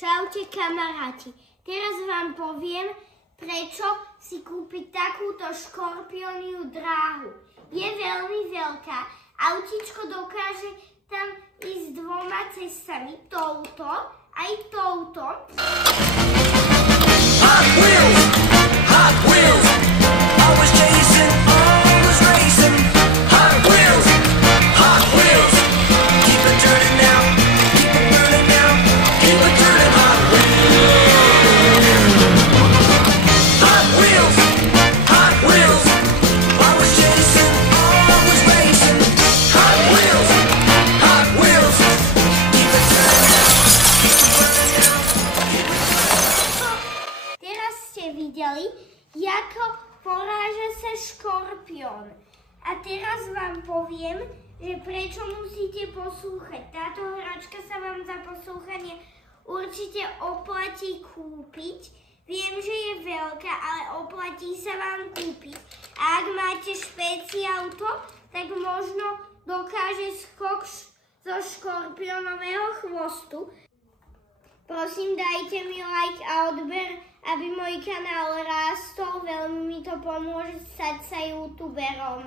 Čaute kamaráti, teraz vám poviem, prečo si kúpiť takúto škorpióniu dráhu. Je veľmi veľká, autíčko dokáže tam ísť dvoma cestami, touto aj touto. Hot wheels, always chasing, always racing. Hot wheels, keep it turning now, keep it burning now, keep it turning. Hot wheels, always chasing, always racing. Hot wheels, keep it turning now, keep it burning now. Teraz ste videli, ako poráža sa škorpión. A teraz vám poviem, že prečo musíte poslúchať. Táto hračka sa vám za poslúchanie určite oplatí kúpiť. Viem, že je veľká, ale oplatí sa vám kúpiť. A ak máte špeciálto, tak možno dokáže skok zo škorpiónového chvostu. Prosím, dajte mi like a odber, aby môj kanál rástol. Veľmi mi to pomôže stať sa youtuberom.